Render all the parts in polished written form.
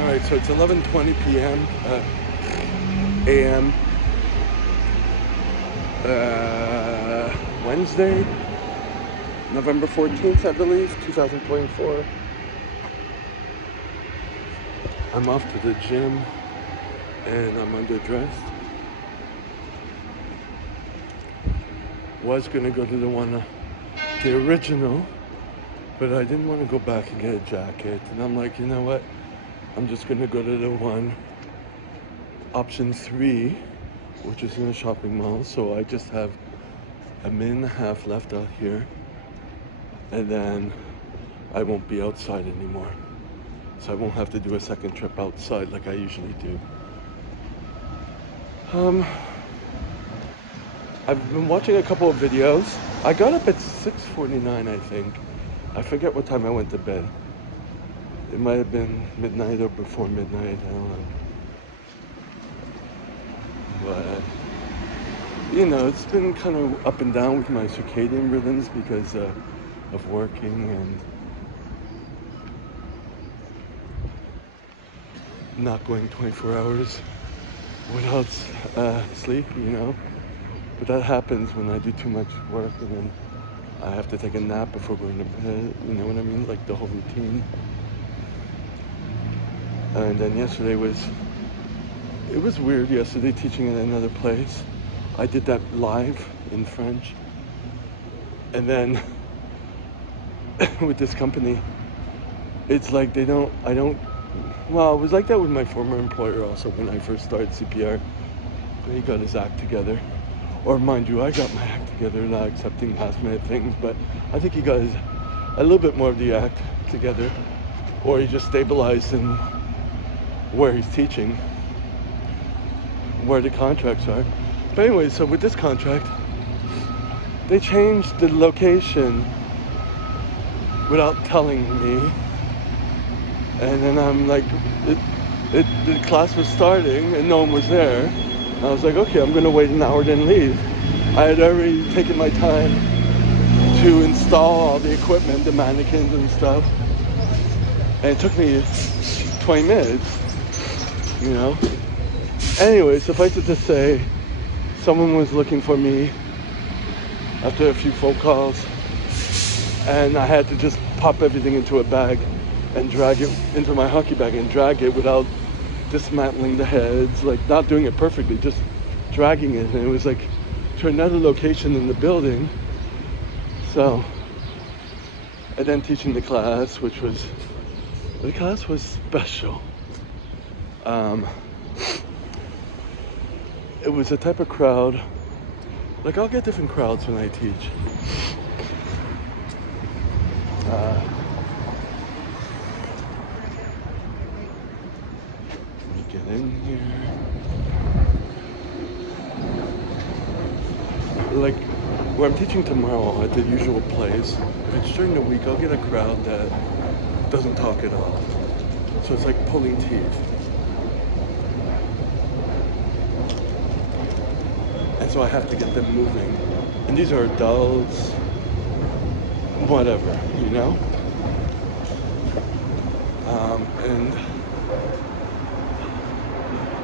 All right, so it's 11:20 p.m. a.m. Wednesday, November 14th, I believe, 2024. I'm off to the gym and I'm underdressed. Was gonna go to the original, but I didn't want to go back and get a jacket. And I'm like, you know what? I'm just gonna go to the one, option 3, which is in a shopping mall. So I just have a minute and a half left out here, and then I won't be outside anymore. So I won't have to do a second trip outside like I usually do. I've been watching a couple of videos. I got up at 6:49, I think. I forget what time I went to bed. It might have been midnight or before midnight, I don't know. But, you know, it's been kind of up and down with my circadian rhythms because of working and not going 24 hours without sleep, you know. But that happens when I do too much work and then I have to take a nap before going to bed, you know what I mean? Like the whole routine. And then yesterday it was weird yesterday teaching at another place. I did that live in French. And then with this company, it's like well, it was like that with my former employer also when I first started CPR. He got his act together. Or mind you, I got my act together, not accepting last minute things, but I think he got a little bit more of the act together. Or he just stabilized in where he's teaching, where the contracts are. But anyway, so with this contract, they changed the location without telling me. And then I'm like, the class was starting and no one was there. I was like, okay, I'm gonna wait an hour, then leave. I had already taken my time to install all the equipment, the mannequins and stuff. And it took me 20 minutes, you know. Anyway, suffice it to say, someone was looking for me after a few phone calls, and I had to just pop everything into a bag and drag it into my hockey bag and drag it without dismantling the heads, like not doing it perfectly, just dragging it. And it was like to another location in the building. So, and then teaching the class, the class was special. It was a type of crowd, like I'll get different crowds when I teach. Let me get in here. Like where I'm teaching tomorrow at the usual place, if it's during the week, I'll get a crowd that doesn't talk at all. So it's like pulling teeth. And so I have to get them moving. And these are adults, whatever, you know? And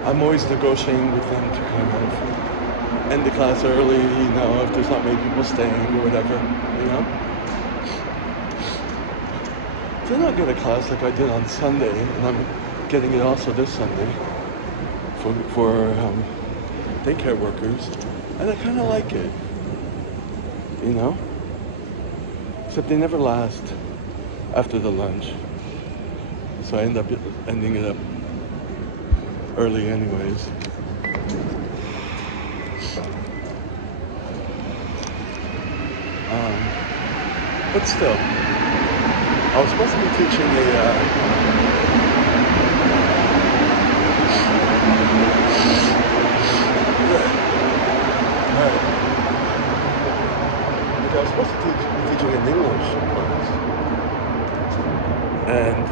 I'm always negotiating with them to kind of end the class early, you know, if there's not many people staying or whatever, you know? So then I'll get a class like I did on Sunday, and I'm getting it also this Sunday for daycare workers, and I kind of like it, you know? Except they never last after the lunch, so I end up ending it up early anyways. But still, I was supposed to be teaching I was supposed to be teaching an English class, and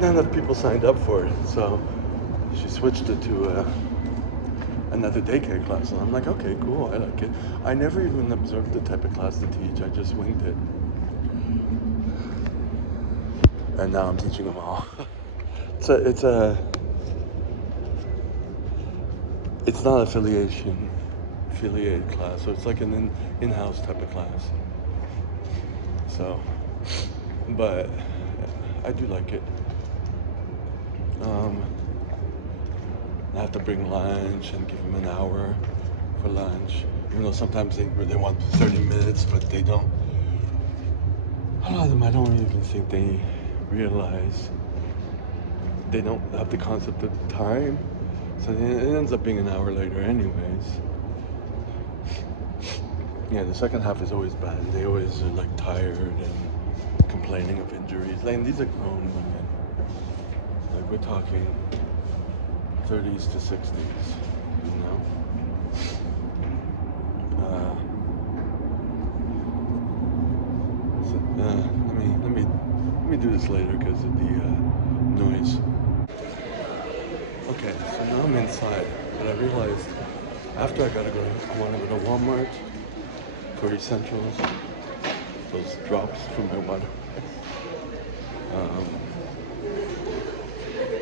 not enough people signed up for it, so she switched it to another daycare class. And I'm like, okay, cool, I like it. I never even observed the type of class to teach, I just winged it. And now I'm teaching them all. It's not affiliated class, so it's like an in-house type of class. So, but I do like it. I have to bring lunch and give them an hour for lunch. Even though sometimes they want 30 minutes, but they don't. A lot of them, I don't even think they realize. They don't have the concept of time. So it ends up being an hour later anyways. Yeah, the second half is always bad. They always are like tired and complaining of injuries. Like, these are grown women. Like, we're talking 30s to 60s, you know? Let me do this later because of the noise. Okay, so now I'm inside, but I realized after I want to go to Walmart for essentials, those drops for my water,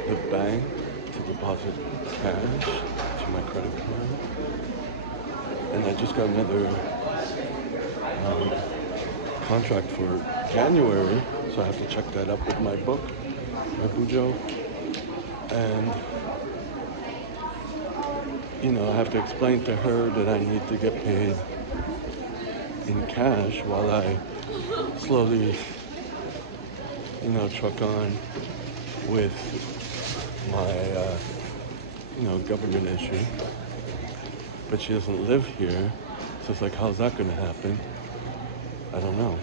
the bank to deposit cash to my credit card, and I just got another contract for January, so I have to check that up with my book, my Bujo, and I have to explain to her that I need to get paid in cash while I slowly, truck on with my, government issue. But she doesn't live here, so it's like, how's that going to happen? I don't know.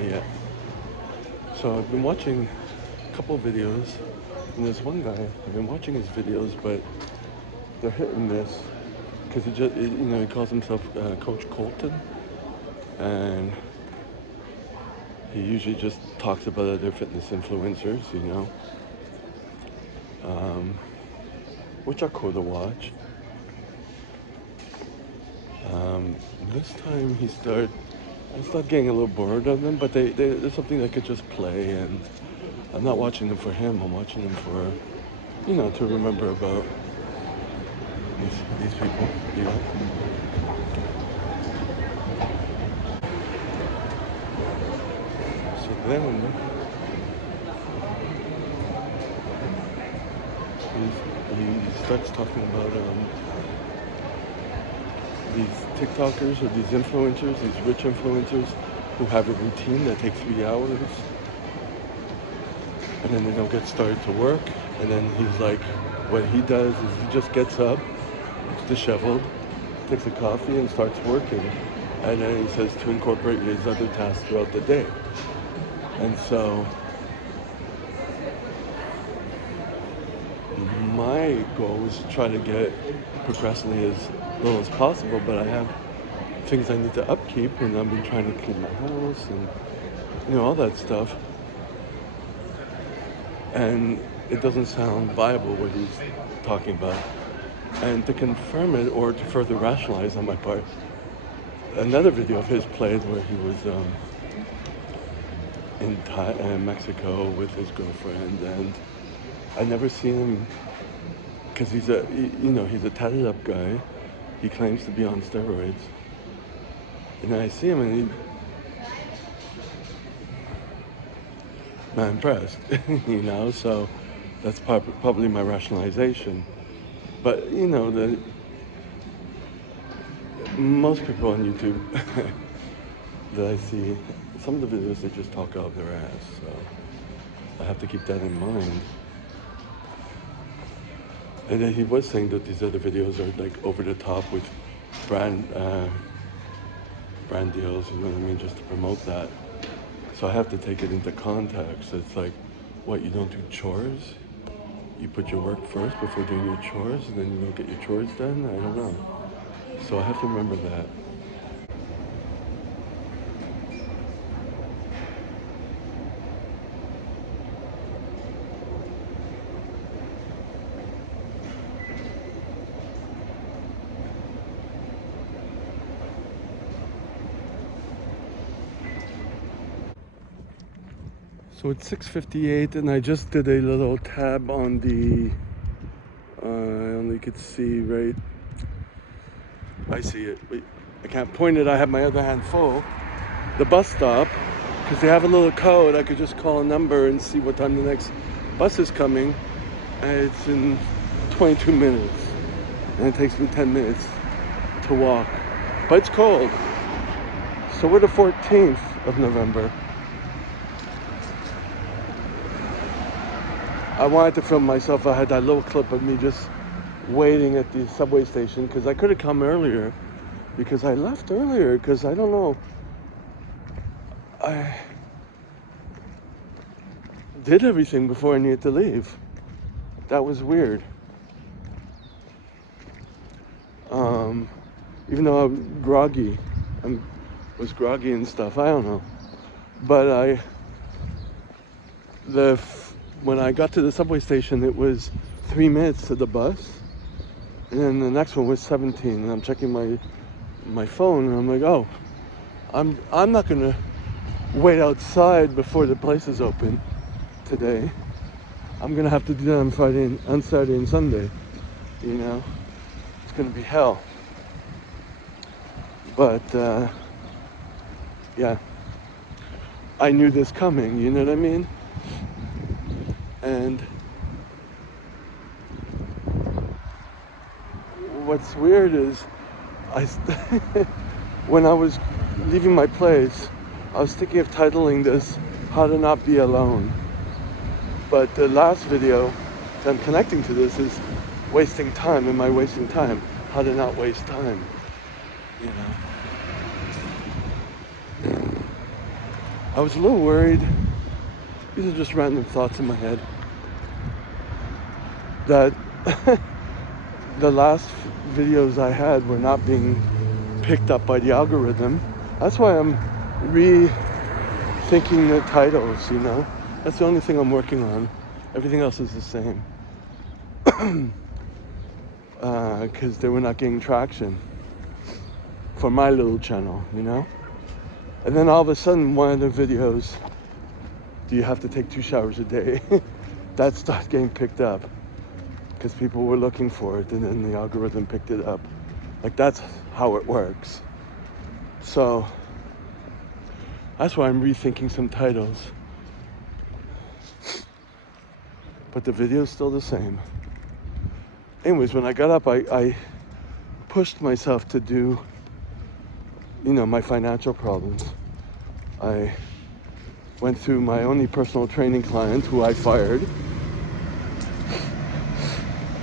Yeah. So I've been watching a couple of videos, and there's one guy, I've been watching his videos, but they're hit and miss, because he calls himself Coach Colton, and he usually just talks about other fitness influencers, which are cool to watch. This time I start getting a little bored of them, but they're something that could just play, and I'm not watching them for him, I'm watching them for, to remember about these people, So then, he starts talking about these TikTokers or these influencers, these rich influencers who have a routine that takes 3 hours, and then they don't get started to work, and then he's like, what he does is he just gets up, disheveled, takes a coffee and starts working, and then he says to incorporate his other tasks throughout the day. And so my goal is to try to procrastinate as little as possible, but I have things I need to upkeep, and I've been trying to clean my house and all that stuff, and it doesn't sound viable what he's talking about. And to confirm it, or to further rationalize on my part, another video of his played where he was in Mexico with his girlfriend, and I never seen him, because he's a tatted up guy. He claims to be on steroids, and I see him and not impressed, so that's probably my rationalization. But most people on YouTube that I see, some of the videos, they just talk out of their ass, so I have to keep that in mind. And then he was saying that these other videos are like over the top with brand deals, just to promote that. So I have to take it into context. It's like, what, you don't do chores? You put your work first before doing your chores, and then you don't get your chores done? I don't know. So I have to remember that. So it's 6:58 and I just did a little tab on the, I only could see right, I see it, wait, I can't point it, I have my other hand full. The bus stop, because they have a little code, I could just call a number and see what time the next bus is coming. And it's in 22 minutes and it takes me 10 minutes to walk, but it's cold. So we're the 14th of November. I wanted to film myself. I had that little clip of me just waiting at the subway station because I could have come earlier, because I left earlier because I don't know, I did everything before I needed to leave. That was weird. Even though I'm groggy, was groggy and stuff, I don't know. But when I got to the subway station, it was 3 minutes to the bus, and then the next one was 17. And I'm checking my phone, and I'm like, oh, I'm not gonna wait outside before the place is open today. I'm gonna have to do that on Saturday and Sunday. You know, it's gonna be hell. But yeah, I knew this coming. You know what I mean? And what's weird is, when I was leaving my place, I was thinking of titling this "How to Not Be Alone." But the last video that I'm connecting to this is wasting time. Am I wasting time? How to not waste time, you know? I was a little worried. These are just random thoughts in my head. That the last videos I had were not being picked up by the algorithm. That's why I'm rethinking the titles, you know? That's the only thing I'm working on. Everything else is the same. Because they were not getting traction for my little channel, you know? And then all of a sudden, one of the videos, do you have to take 2 showers a day? That started getting picked up because people were looking for it, and then the algorithm picked it up. Like, that's how it works. So that's why I'm rethinking some titles. But the video's still the same. Anyways, when I got up, I pushed myself to do, you know, my financial problems. I went through my only personal training client, who I fired.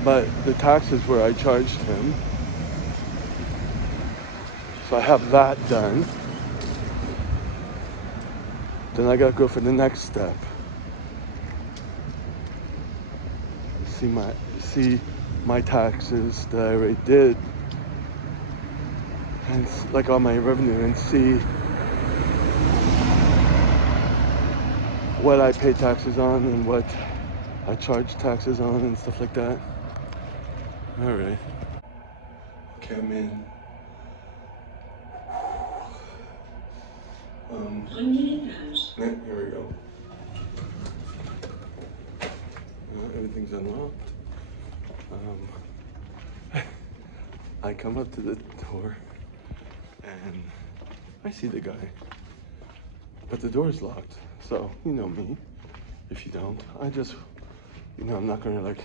But the taxes where I charged him. So I have that done. Then I gotta go for the next step. See my taxes that I already did, and like all my revenue, and see what I pay taxes on and what I charge taxes on and stuff like that. All right. Okay, I'm in. Yeah, here we go. Everything's unlocked. I come up to the door and I see the guy, but the door is locked. So, you know me. If you don't, I just, you know, I'm not gonna like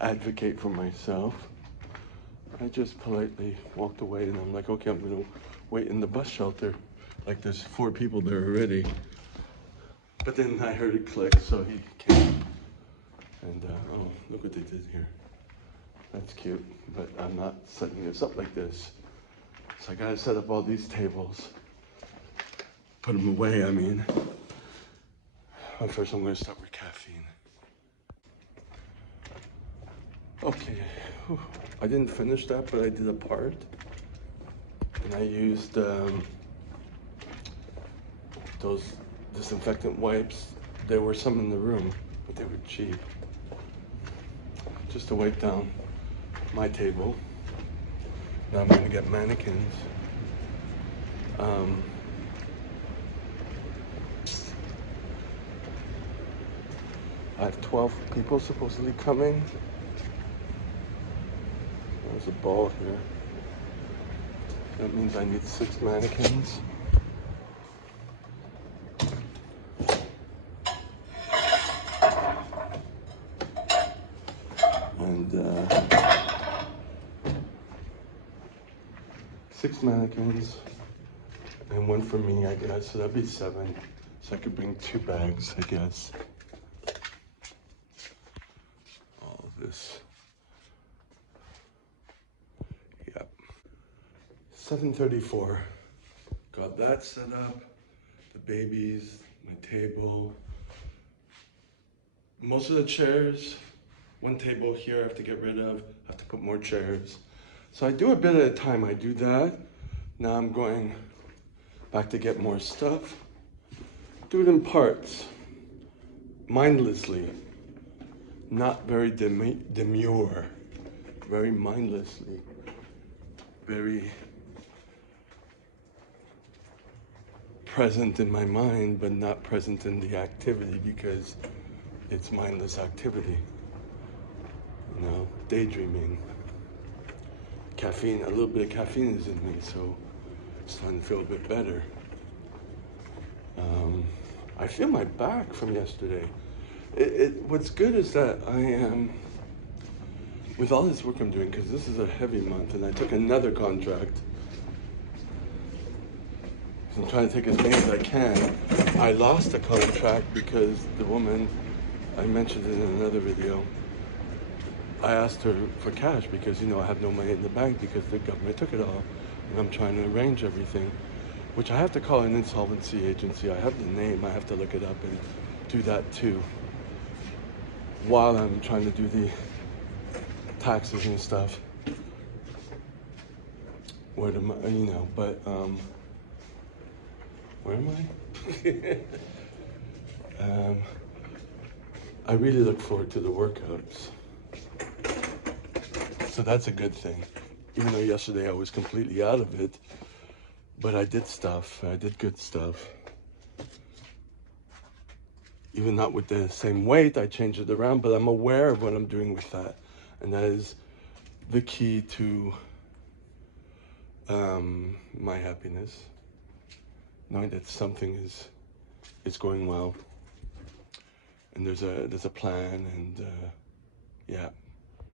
advocate for myself. I just politely walked away, and I'm like, okay, I'm gonna wait in the bus shelter. Like, there's 4 people there already. But then I heard it click, so he came. And oh, look what they did here. That's cute, but I'm not setting this up like this. So I gotta set up all these tables. Put them away, I mean. But first I'm gonna start with caffeine. Okay, whew. I didn't finish that, but I did a part. And I used those disinfectant wipes. There were some in the room, but they were cheap. Just to wipe down my table. Now I'm gonna get mannequins. I have 12 people supposedly coming. There's a ball here. That means I need 6 mannequins. And 6 mannequins and 1 for me, I guess. So that'd be 7. So I could bring 2 bags, I guess. All of this. Yep. 7:34. Got that set up. The babies, my table. Most of the chairs. 1 table here I have to get rid of. I have to put more chairs. So I do a bit at a time. I do that. Now I'm going back to get more stuff. Do it in parts. Mindlessly. Not very demure. Very mindlessly. Very present in my mind, but not present in the activity because it's mindless activity. You know, daydreaming. Caffeine, a little bit of caffeine is in me, so it's starting to feel a bit better. I feel my back from yesterday. What's good is that I am, with all this work I'm doing, because this is a heavy month, and I took another contract. So I'm trying to take as many as I can. I lost a contract because the woman, I mentioned it in another video, I asked her for cash because, you know, I have no money in the bank because the government took it all. And I'm trying to arrange everything, which I have to call an insolvency agency. I have the name, I have to look it up and do that too. While I'm trying to do the taxes and stuff. Where am I, you know, but, where am I? I really look forward to the workouts. So that's a good thing. Even though yesterday I was completely out of it, but I did stuff, I did good stuff. Even not with the same weight, I changed it around, but I'm aware of what I'm doing with that. And that is the key to my happiness. Knowing that something is going well. And there's a plan, and yeah.